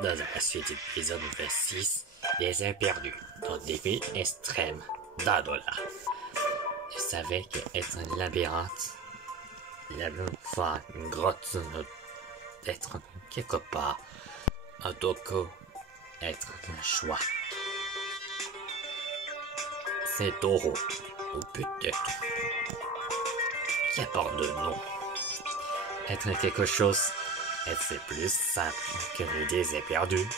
Dans la suite de l'épisode 26, les airs perdus, dans des pays extrêmes d'Adola. Je savais qu'être un labyrinthe, la même fois une grotte, être quelque part, un doko, être un choix. C'est taureau, ou peut-être, qui apporte de nom. Être quelque chose, c'est plus simple que l'idée est perdue.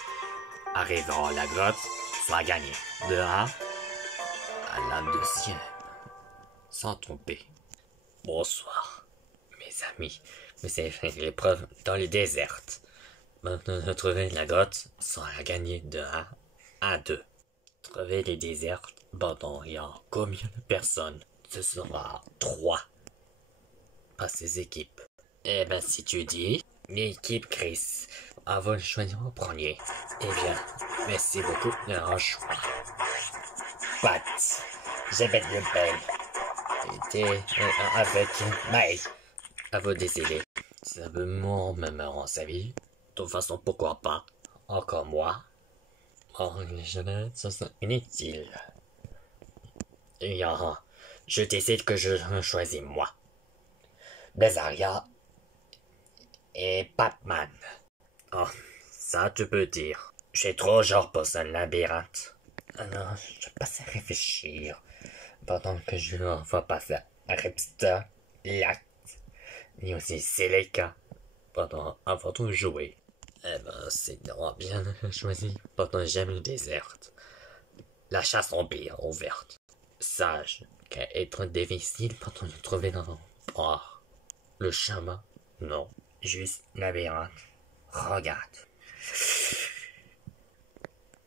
Arrivant à la grotte, soit gagné de 1 à la deuxième, sans tromper. Bonsoir, mes amis. Vous avez fait l'épreuve dans les déserts. Maintenant, de trouver la grotte, soit gagné de 1 à 2. Trouver les déserts, pendant il y a combien de personnes? Ce sera 3. Pas ces équipes. Eh ben, si tu dis, l'équipe Chris, on va le choisir en premier. Eh bien, merci beaucoup de leur choix. Pat, j'appelle le bel. Était avec May. À vous décider. Ça veut mon même en sa vie. De toute façon, pourquoi pas? Encore moi. Oh, les jeunes, ça sont inutiles. Et je décide que je choisis moi. Blazaria et Batman. Oh, ça tu peux dire. J'ai trop genre pour un labyrinthe. Alors, je passe à réfléchir. Pendant que je vais passer à Repster, Lact, et aussi Seleka. Pendant avant de jouer. Eh ben, c'est bien choisi. Pendant j'aime le désert. La chasse en bière ouverte. Sage, qu'à être difficile pendant de trouver dans le chemin. Non, juste labyrinthe. Regarde.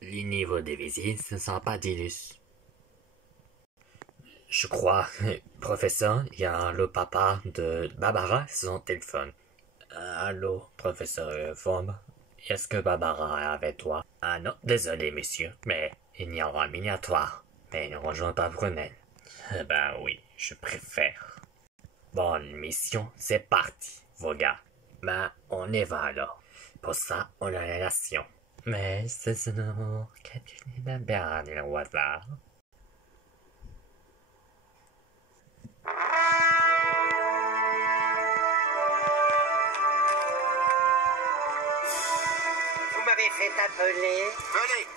Les niveaux des visites ne sont pas d'illus. Je crois, professeur, il y a le papa de Barbara sur son téléphone. Allô, professeur Forme. Est-ce que Barbara est avec toi? Ah non, désolé, monsieur, mais il y aura un miniatoire. Mais ne rejoins pas Brunel. Ben oui, je préfère. Bon, mission, c'est parti, vos gars. Ben, on y va alors. Pour ça, on a la nation. Mais c'est sinon, Catherine la Berne au hasard. Vous m'avez fait appeler. Venez,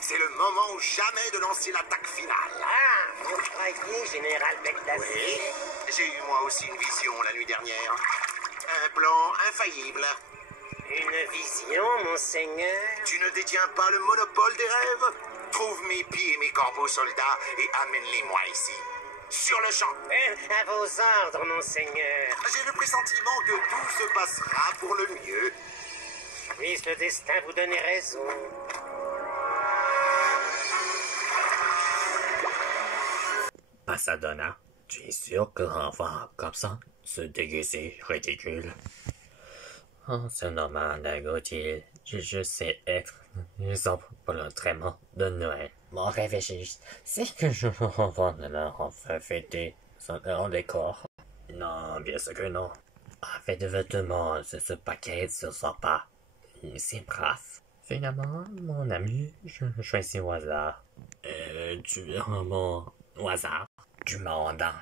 c'est le moment ou jamais de lancer l'attaque finale. Ah, vous croyez, général Bectazier? Oui, j'ai eu moi aussi une vision la nuit dernière. Un plan infaillible. Une vision, monseigneur? Tu ne détiens pas le monopole des rêves? Trouve mes pieds et mes corbeaux soldats et amène-les-moi ici. Sur le champ. À vos ordres, monseigneur. J'ai le pressentiment que tout se passera pour le mieux. Puisse le destin vous donner raison. Pasadena, tu es sûr que l'enfant comme ça, se déguiser ridicule? Oh, c'est normal, Gauthier. Je sais être exemple pour l'entraînement de Noël. Mon rêve est juste, c'est que je l'enfant de leur enfin fêter son décor. Non, bien sûr que non. Avec de vêtements, ce paquet ne sent pas. C'est brave. Finalement, mon ami, je choisis au hasard. Tu es un bon au hasard. Tu m'en dingue.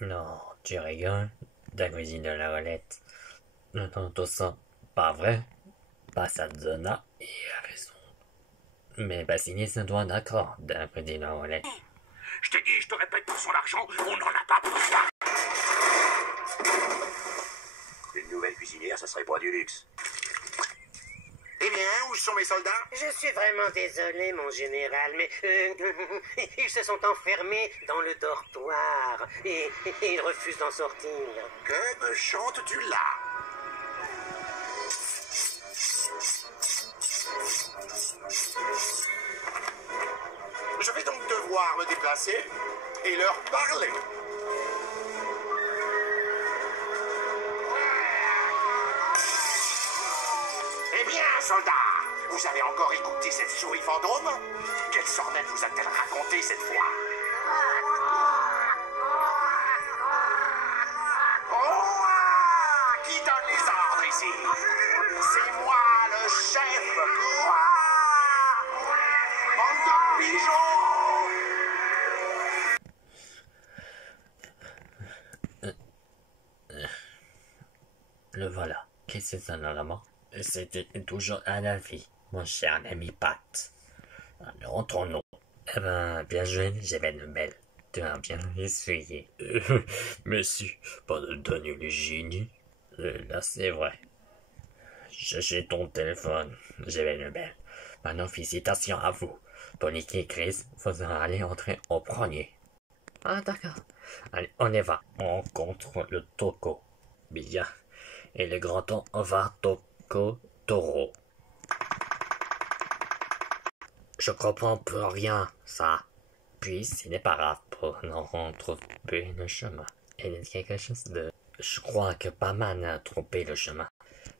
Non, tu rigoles. De la cuisine de la roulette. Non, tout ça, pas vrai. Pasadena a raison. Mais Bassini se doit d'accord d'un peu de la roulette. Je t'ai dit, je te répète, pour son argent, on n'en a pas besoin. Une nouvelle cuisinière, ça serait pas du luxe. Eh bien, où sont mes soldats? Je suis vraiment désolé, mon général, mais ils se sont enfermés dans le dortoir et ils refusent d'en sortir. Que me chantes-tu là? Je vais donc devoir me déplacer et leur parler. Eh bien, soldats, vous avez encore écouté cette souris fantôme? Quelle sornette vous a-t-elle raconté cette fois? Oh, qui donne les ordres ici? C'est moi le chef. Ouah! Bande de pigeons! Le voilà. Qu'est-ce que ça dans la mort? C'était toujours à la vie, mon cher ami Pat. Alors, ton nom. Eh ben, bien joué, j'avais une belle. Tu as bien essuyé. Merci, pas de donner le génie. Là, c'est vrai. J'ai ton téléphone, j'avais une belle. Maintenant, félicitations à vous. Ponique et Chris, vous allez entrer au premier. Ah, d'accord. Allez, on y va. On contre le Toko. Bien. Et le grand temps, on va Toko Toro. Je comprends plus rien, ça. Puis, ce n'est pas grave pour nous retrouver le chemin. Il y a quelque chose de... Je crois que Paman a trompé le chemin.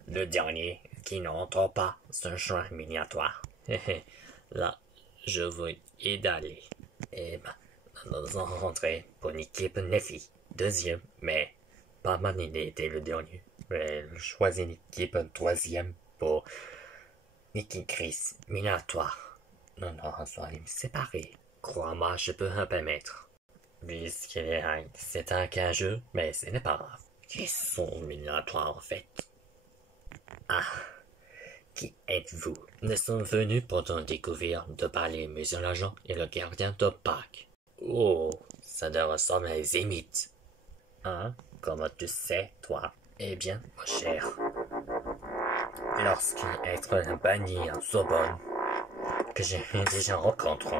Le dernier qui n'entre pas ce chemin miniatoire. Là, je veux y aller. Et ben, nous allons rentrer pour l'équipe Nefi. Deuxième, mais Paman il était le dernier. Mais je choisis l'équipe troisième pour Nicky Chris miniatoire. Non, on soit séparés. Crois-moi, je peux me permettre. C'est un cas jeu, mais ce n'est pas grave. Qui sont miniatoires en fait? Ah, qui êtes-vous? Nous sommes venus pour t'en découvrir de parler Monsieur l'agent et le gardien de parc. Oh, ça te ressemble à des émites. Hein? Comment tu sais, toi? Eh bien, mon cher, lorsqu'il être banni en Sorbonne, que j'ai déjà rencontré,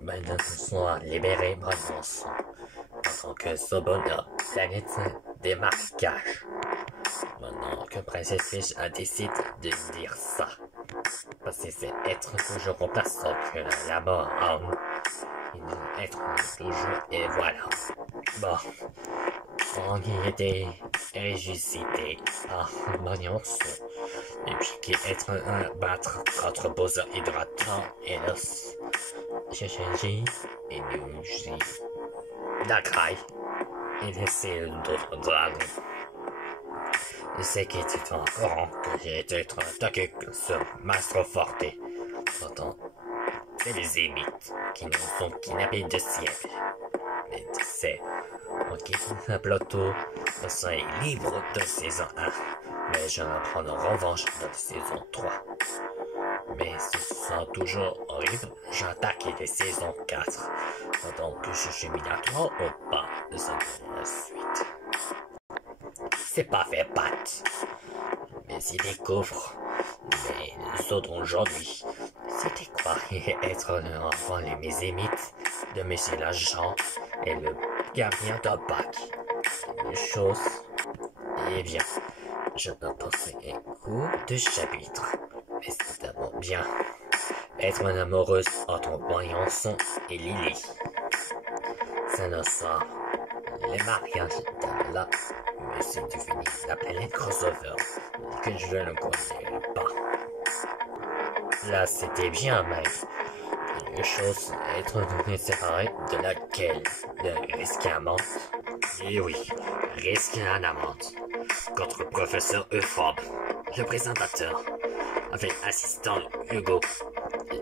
maintenant soit libéré maintenant en tant que Sorbonne planète des marquages. Maintenant que Princesse Fish a décidé de dire ça, parce que c'est être toujours remplaçant que la mort homme, il doit être toujours, et voilà. Bon, on y était ressuscité par Magnon-Son, et puis qui être un battre contre Bowser hydratant et l'os. J'ai changé et nous j'ai Darkrai et laissé d'autres dragons. Je sais qu'il était encore que j'ai été attaqué sur Maestro Forte. Pourtant, c'est les émites qui nous ont kidnappés de siècles. Mais tu sais, on quitte le plateau, on serait libre de saison 1, mais je vais prendre revanche de saison 3. Mais ce sera toujours horrible, j'attaque les saisons 4, pendant que je suis minatoire au bas de la suite. C'est pas fait, Pat. Mais il découvre. Mais nous autres aujourd'hui, c'était quoi être l'enfant de mes émites, de Monsieur l'agent et le gardien de bac. Une chose. Eh bien, je peux passer un coup de chapitre. Mais c'est d'abord bien. Être une amoureuse entre Voyançon et Lily. C'est le sort. Les mariages de là, mais c'est devenu la planète crossover que je ne connais pas. Là, c'était bien, mec. Une chose, être séparé de laquelle de risquer à amende. Et oui, risquer à amende. Contre le professeur Euphorbe, le présentateur, avec assistant Hugo,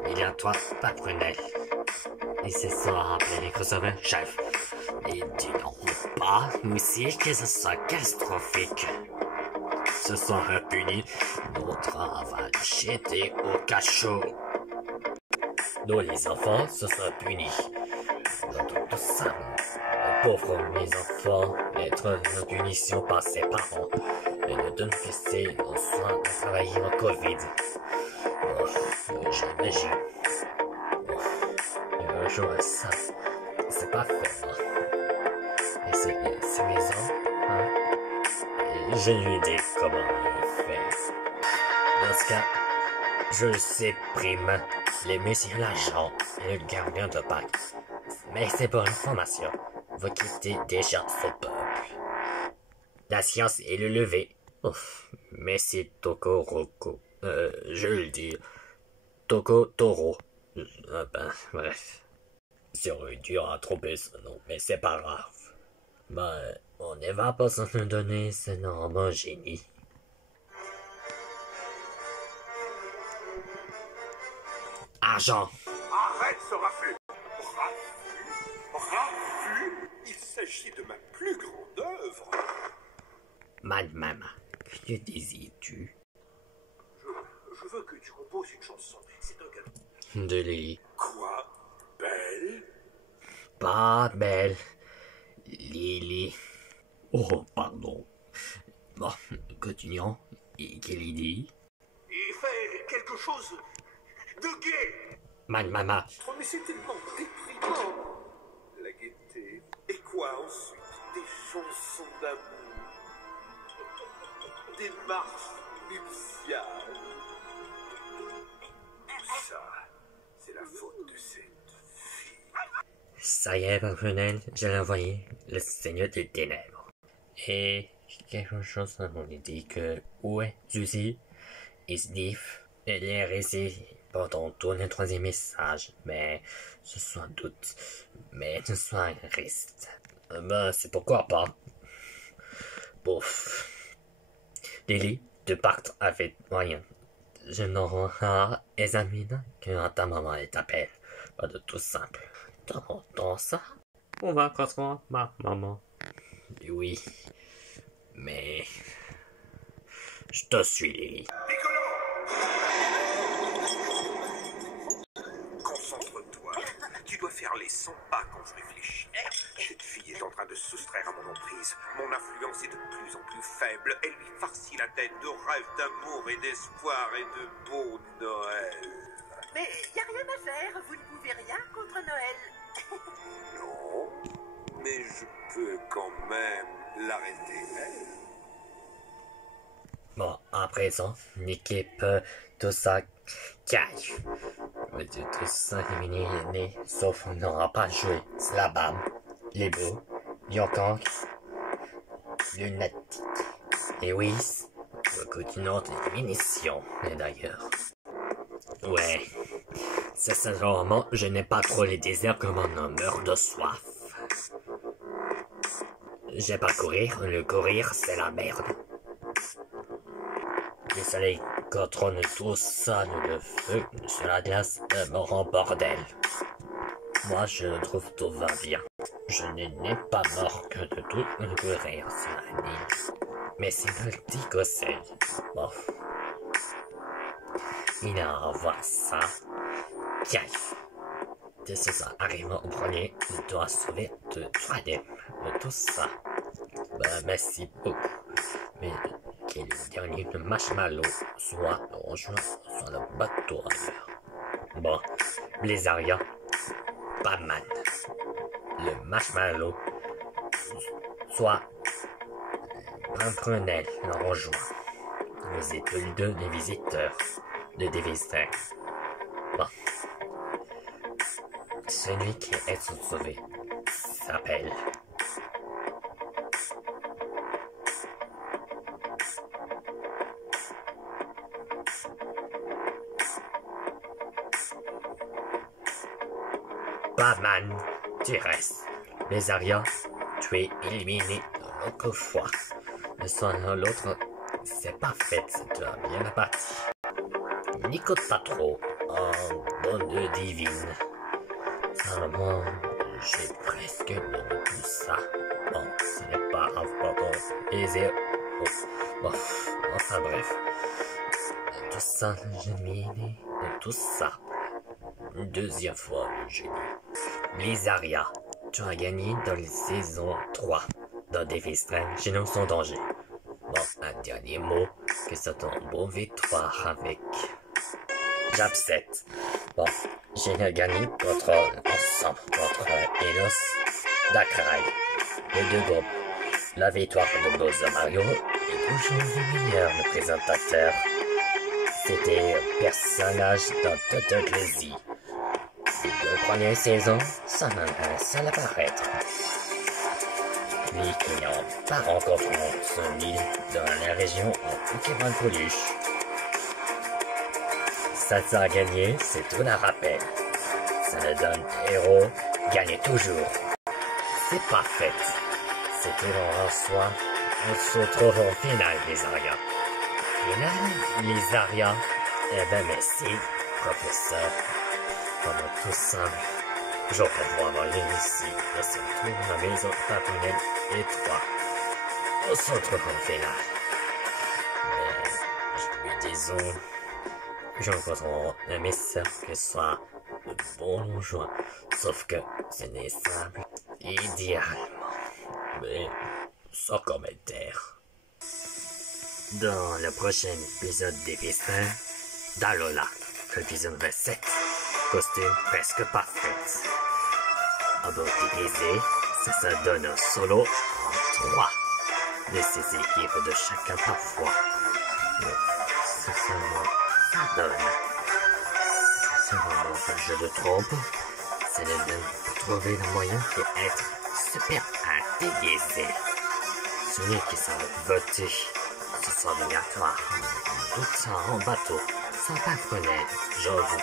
il y a toi, pas Prunel. Et c'est ça, en plein crossover, chef. Et dis-donc pas aussi que ce soit catastrophique. Ce sera puni, notre travail jeté au cachot. Nous les enfants, ce sera puni. Dans tout ça, pauvres mes enfants, être une punition par ses parents. Et ne donne laisser aux soins de travailler en Covid. J'imagine. Un jour ça, c'est pas fait. Et c'est maison, hein? J'ai une idée comment il fait. Dans ce cas, je supprime les messieurs l'agent et le gardien de bac. Mais c'est pour information. Vous quittez déjà ce peuple. La science est le lever. Ouf, mais c'est Toko Roko. Je le dis. Toko Toro. Bref. C'est dur à tromper ce nom, mais c'est pas grave. On ne va pas s'en donner ce nom, mon génie. l'argent. Arrête ce raffut. Raffut. Il s'agit de ma plus grande œuvre. Maman, que désires-tu? Je veux que tu composes une chanson. C'est un cadeau. De Lily. Quoi? Belle? Pas belle. Lily. Oh, pardon. Bon, continuons. Et quelle idée? Il fait quelque chose de gai. Maman. Oh, mais c'est tellement déprimant. La gaieté. Et quoi ensuite? Des chansons d'amour. Des marches nuptiales. Tout ça, c'est la faute de cette fille. Ça y est, Paprenel, je l'ai envoyé, le Seigneur des Ténèbres. Et quelque chose me dit que où est Suzy et Steve? Elle est restée pendant tout le troisième message, mais je suis en doute. Mais je suis un risque. Ben, c'est pourquoi pas. Bouf. Lily, de partir avec moyen. Je n'aurai examiné que ta maman est appelle. Pas de tout simple. Dans ça, on va croiser ma maman. Oui, mais je te suis, Lily. Concentre-toi. Tu dois faire les 100 pas quand je réfléchis. Cette fille est en train de se soustraire à mon emprise. Mon influence est de plus en plus faible. Elle lui farcit la tête de rêves d'amour et d'espoir et de beau Noël. Mais y a rien à faire, vous ne pouvez rien contre Noël. Non, mais je peux quand même l'arrêter, elle. Bon, à présent, l'équipe tout ça caille. Tout ça éliminé, sauf on n'aura pas joué Slabam, les beaux, Yokong, Lunatique, et Whis, beaucoup d'une autre élimination, et d'ailleurs. Ouais, c'est sincèrement, je n'ai pas trop les désirs que mon homme meurt de soif. J'ai pas courir, le courir c'est la merde. Le soleil contrôle tout ça, le feu sur la glace me rend bordel. Moi je trouve tout va bien. Je n'ai pas mort que de tout courir sur la île. Mais c'est le petit conseil. Bon. Il envoie ça. Kiff. De ce ça arrivant au premier, il doit sauver de troisième. De tout ça. Ben, merci beaucoup. Mais que le dernier de Marshmallow soit rejoint sur le bateau ailleurs. Bon, Blizzardia, pas mal. Le Marshmallow soit Pimprenel le rejoint. Vous êtes tous les deux des visiteurs de Devastator. Bon. Celui qui est sauvé s'appelle Batman. Tu restes. Les Arias, tu es éliminé l'autre fois. Le soin de l'autre, c'est parfait, tu as bien la partie. N'écoute pas trop, en bonne divine. Seulement, j'ai presque de tout ça. Bon, ce n'est pas grave, pardon. Et zéro. Bon, enfin bref. Tout ça, le génie, de tout ça. Une deuxième fois, le génie. Blizzardia, tu as gagné dans la saison 3. Dans Défi Strange, chez nous sans danger. Bon, un dernier mot, que c'est une bonne victoire avec Japset. Bon, j'ai gagné contre ensemble, contre Elos Dakrai. Les deux groupes. La victoire de Bowser Mario est toujours le meilleur le présentateur. C'était un personnage dans toute l'église. Les deux premières saisons, ça n'en a un seul apparaître. Lui qui n'a pas rencontré son île dans la région en Pokémon Peluche. Ça a gagné, c'est tout un rappel. Ça me donne héros, gagne toujours. C'est parfait. C'était en soi, on se retrouve en finale, les Arias. Finale, les Arias. Eh ben merci, professeur. Pendant tout ça, j'aurais beau avoir ici, à ce tour, la maison paponnelle et 3. Au centre refait là. Mais, disons, j'envoie un message que ce soit de bon joint, sauf que ce n'est simple, idéalement, mais sans commentaire. Dans le prochain épisode des Pistins, Dalola, l'épisode 27, costume presque parfait. En beauté aisée, ça donne un solo en 3 de ces équipes de chacun parfois. Mais c'est seulement ça donne. C'est vraiment que je le trompe. C'est le même pour trouver le moyen d'être super déguisé. Celui qui s'en voter, ce sera obligatoire. Tout ça en bateau, sans patronnet, j'avoue.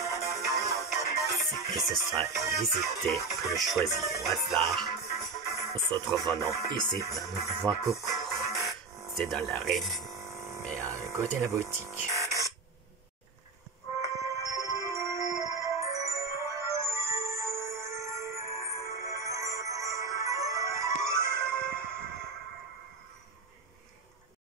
C'est que ce soit visité que le choisir au hasard. Se revenons ici dans le voie coucou. C'est dans l'arène, mais à côté de la boutique.